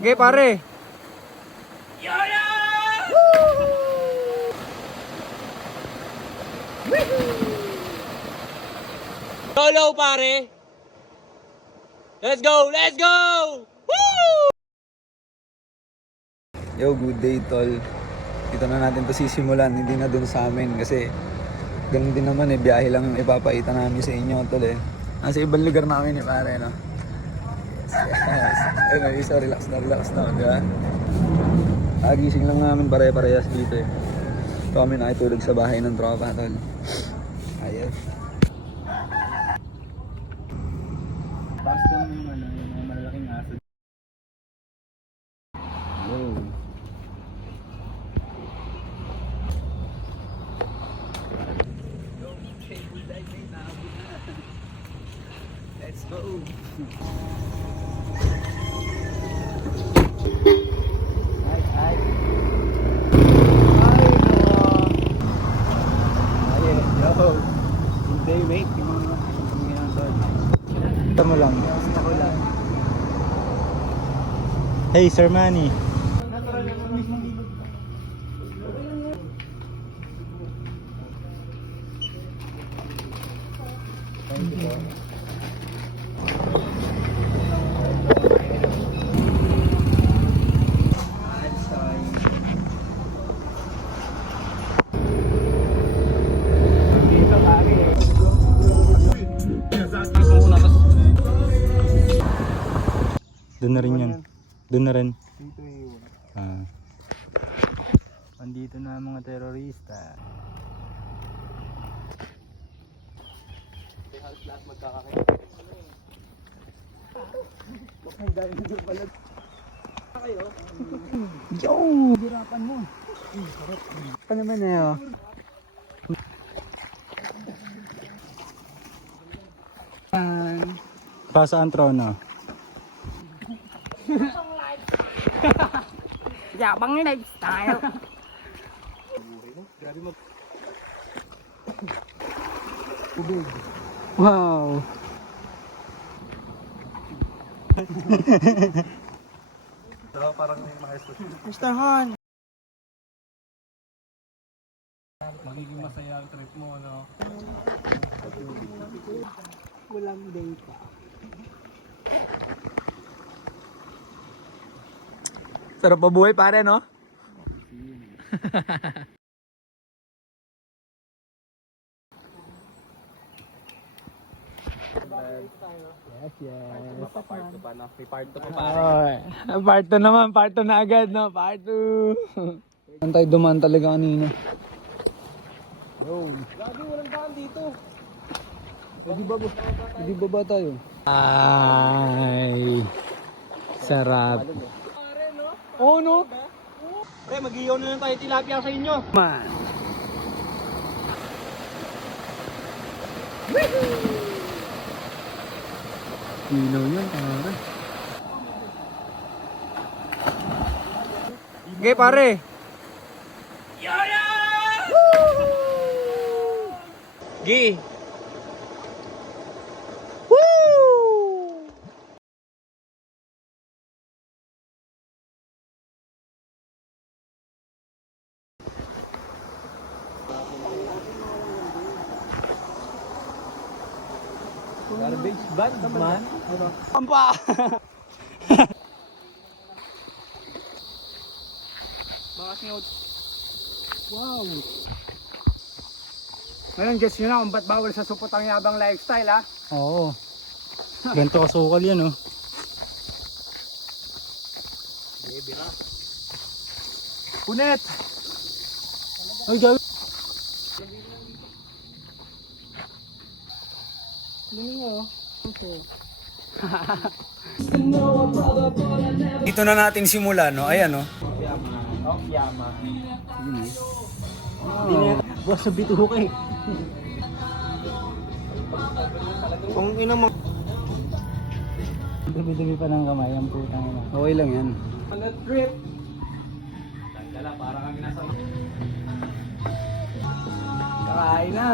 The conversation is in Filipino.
Okay, pare. Yaya! Solo, pare. Let's go! Let's go! Woo! Yo, good day, tol. Dito na natin to sisimulan, hindi na dun sa amin kasi ganun din naman biyahe lang yung ipapakita namin sa inyo, tol Nasa ibang lugar namin pare, no? Yes. Ay, isa, relax na, di ba? Agising lang namin pare-parehas dito Ito kami nakitulog sa bahay ng tropa, tol. Ayos. Pasto yung mga malalaking aso. Wow. Let's go. Ay. Yo. Good day, mate. Ito mo lang. Ako lang. Hey, Sir Manny. Doon na rin yan. Doon na rin. Dito yun. Ah. Andito na ang mga terorista. Lahat magkakakita. Ang dami na doon pala. Kayo? Yo! Hirapan mo. Pa naman Pasa ang trono. Yabang yung lifestyle. Tubig. Wow! Parang may maestro. Mr. Han. Magiging masaya ang trip mo, ano? Walang data. Sarap mabuhay pare, no? Yes. Part 2 pa, no? May part 2 pa, pare. Oh, part 2 naman, part 2 na agad, no? Part 2. Saan tayo dumaan talaga kanina? Yo. Lagi walang daan dito. Di ba tayo? Ay. Sarap. Pare, no? Oo, no? Pre, mag-iyaw na lang tayo tilapia sa inyo. Man. Ilaw yan, pare. Okay, pare. Yaya! Gi! Garbage bag, man. Pampa! Bakas niyo. Wow. Ngayon, guess nyo na kung ba't bawal sa supot ang yabang lifestyle, ha? Oo. Ganito kasukal yan, oh. Punit! Ay, gabi. Dito na natin simula, no? Ayan, no? Yama. Buwas sa bituho kay. Kung ina mo. Dumi-dumi pa ng kamay, ang putang ina. Okay lang yan. On the trip. Tangkala, parang kami nasa... Kakain na.